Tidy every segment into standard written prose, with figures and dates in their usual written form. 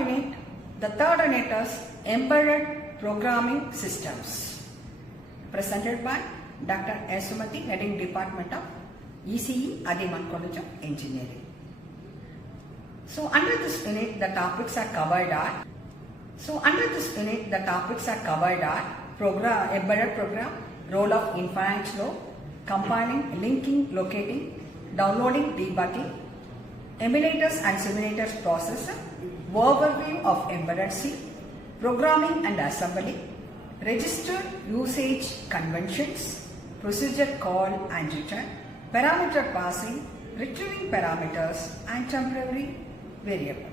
unit, the third unit is Embedded Programming Systems, presented by Dr. Yasumati, heading Department of ECE, Adiman College of Engineering. So under this unit, the topics are covered are embedded program, role of infinite loop, compiling, linking, locating, downloading, debugging, emulators and simulators processor, overview of embedded C, programming and assembly, register usage conventions, procedure call and return, parameter passing, retrieving parameters and temporary variable.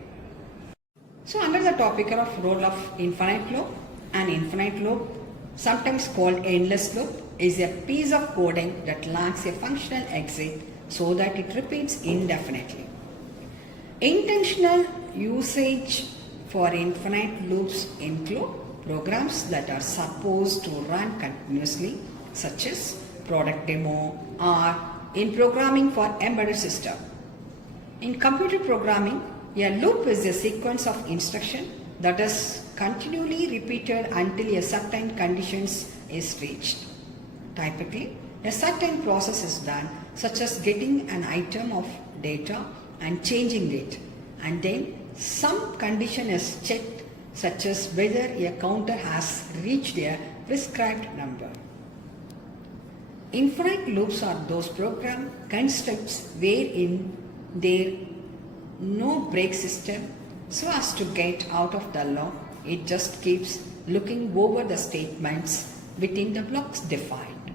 So under the topic of role of infinite loop, an infinite loop, sometimes called endless loop, is a piece of coding that lacks a functional exit so that it repeats indefinitely. Intentional usage for infinite loops include programs that are supposed to run continuously, such as product demo or in programming for embedded system. In computer programming, a loop is a sequence of instruction that is continually repeated until a certain conditions is reached. Typically, a certain process is done, such as getting an item of data and changing it, and then some condition is checked, such as whether a counter has reached a prescribed number. Infinite loops are those program constructs wherein there no break system, so as to get out of the loop. It just keeps looking over the statements within the blocks defined.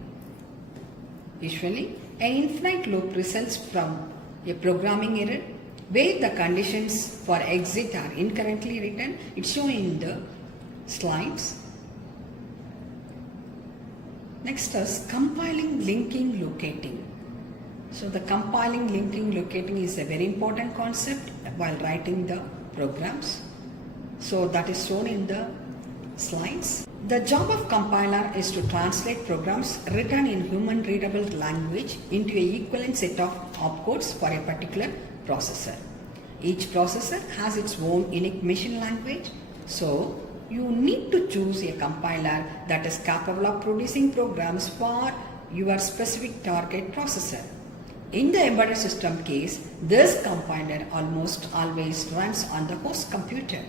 Usually, an infinite loop results from a programming error where the conditions for exit are incorrectly written. It's shown in the slides. Next is compiling, linking, locating. So the compiling, linking, locating is a very important concept while writing the programs. So that is shown in the slides. The job of compiler is to translate programs written in human readable language into an equivalent set of opcodes for a particular processor. Each processor has its own unique machine language, so you need to choose a compiler that is capable of producing programs for your specific target processor. In the embedded system case, this compiler almost always runs on the host computer.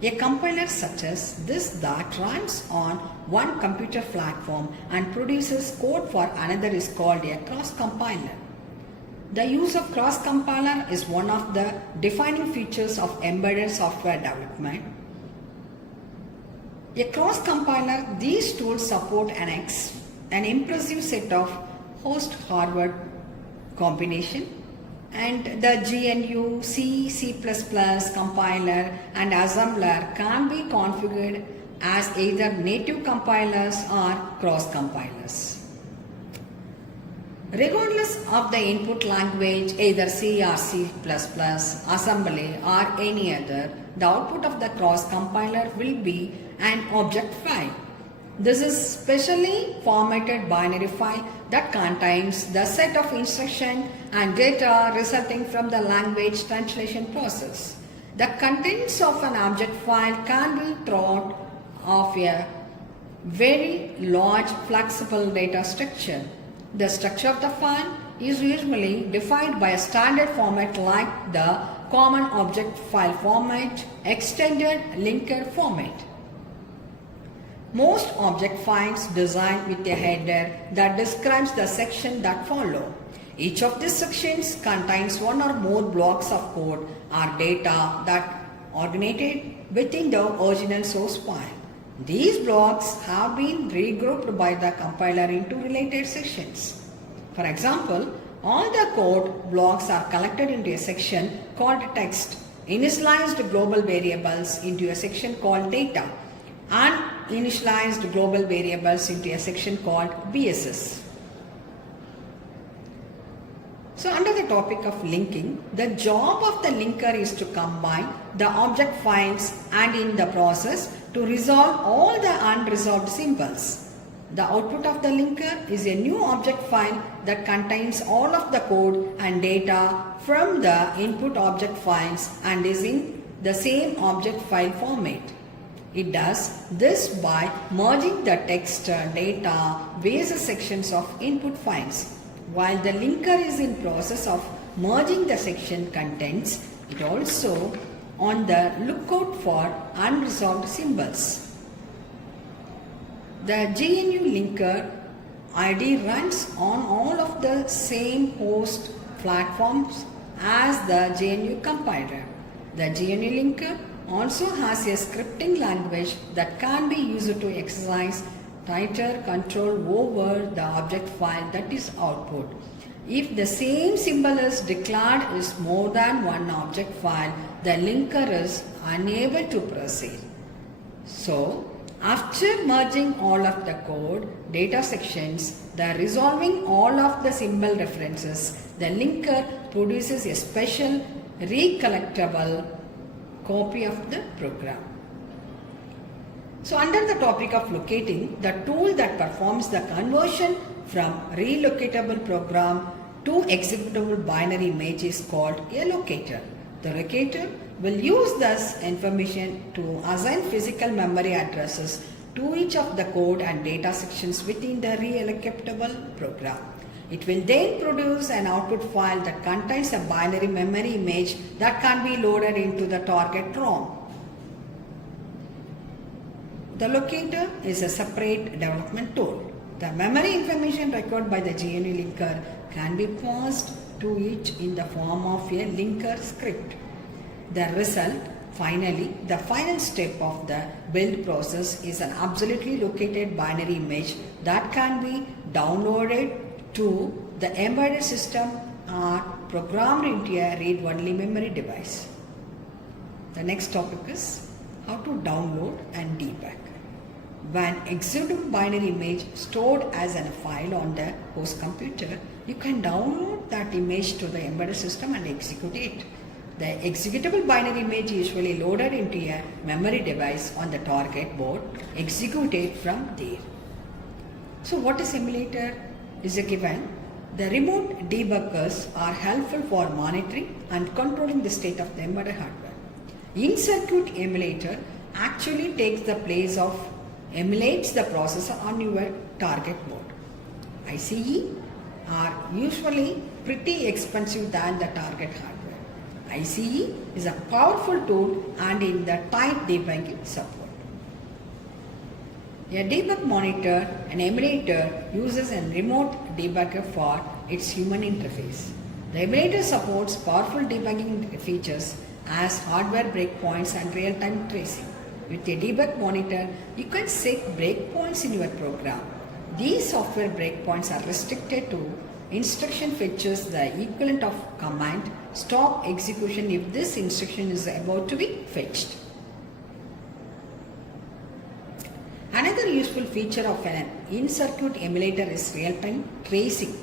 A compiler such as this that runs on one computer platform and produces code for another is called a cross-compiler. The use of cross-compiler is one of the defining features of embedded software development. A cross-compiler, these tools support an impressive set of host-hardware combination, and the GNU, C, C++ compiler and assembler can be configured as either native compilers or cross-compilers. Regardless of the input language, either C or C++, assembly or any other, the output of the cross-compiler will be an object file. This is specially formatted binary file that contains the set of instruction and data resulting from the language translation process. The contents of an object file can be thought of a very large flexible data structure. The structure of the file is usually defined by a standard format like the common object file format, extended linker format. Most object files designed with a header that describes the section that follow. Each of these sections contains one or more blocks of code or data that originated within the original source file. These blocks have been regrouped by the compiler into related sections. For example, all the code blocks are collected into a section called text, initialized global variables into a section called data, and initialized global variables into a section called BSS. So under the topic of linking, the job of the linker is to combine the object files and in the process to resolve all the unresolved symbols. The output of the linker is a new object file that contains all of the code and data from the input object files and is in the same object file format. It does this by merging the text, data, various sections of input files. While the linker is in process of merging the section contents, it also on the lookout for unresolved symbols. The GNU linker ID runs on all of the same host platforms as the GNU compiler. The GNU linker also has a scripting language that can be used to exercise tighter control over the object file that is output. If the same symbol is declared as more than one object file, the linker is unable to proceed. So, after merging all of the code data sections, the resolving all of the symbol references, the linker produces a special recollectible copy of the program. So under the topic of locating, the tool that performs the conversion from relocatable program to executable binary image is called a locator. The locator will use this information to assign physical memory addresses to each of the code and data sections within the relocatable program. It will then produce an output file that contains a binary memory image that can be loaded into the target ROM. The locator is a separate development tool. The memory information required by the GNU linker can be passed to it in the form of a linker script. The result, finally, the final step of the build process is an absolutely located binary image that can be downloaded to the embedded system or programmed into a read-only memory device. The next topic is how to download and debug. When executable binary image stored as a file on the host computer, you can download that image to the embedded system and execute it. The executable binary image is usually loaded into a memory device on the target board, executed from there. So what is emulator is a given. The remote debuggers are helpful for monitoring and controlling the state of the embedded hardware. In-circuit emulator actually takes the place of emulates the processor on your target board. ICE are usually pretty expensive than the target hardware. ICE is a powerful tool and in the tight debugging support. A debug monitor, an emulator, uses a remote debugger for its human interface. The emulator supports powerful debugging features as hardware breakpoints and real-time tracing. With a debug monitor, you can set breakpoints in your program. These software breakpoints are restricted to instruction fetches the equivalent of command stop execution if this instruction is about to be fetched. Another useful feature of an in-circuit emulator is real-time tracing.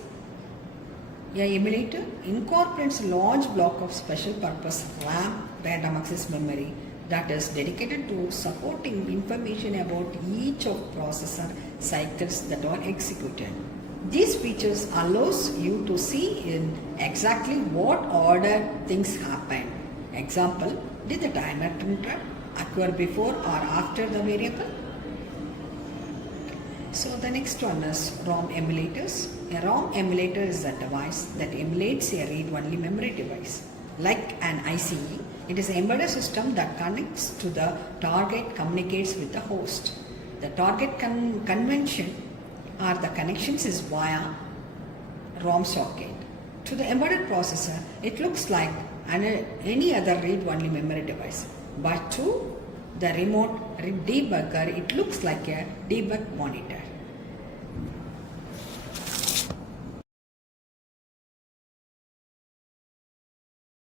A emulator incorporates a large block of special purpose RAM random access memory that is dedicated to supporting information about each of processor cycles that are executed. These features allows you to see in exactly what order things happen. Example, did the timer interrupt occur before or after the variable? So the next one is ROM emulators. A ROM emulator is a device that emulates a read-only memory device. Like an ICE, it is an embedded system that connects to the target, communicates with the host. The target convention or the connections is via ROM socket. To the embedded processor, it looks like any other read-only memory device. But to the remote debugger, it looks like a debug monitor.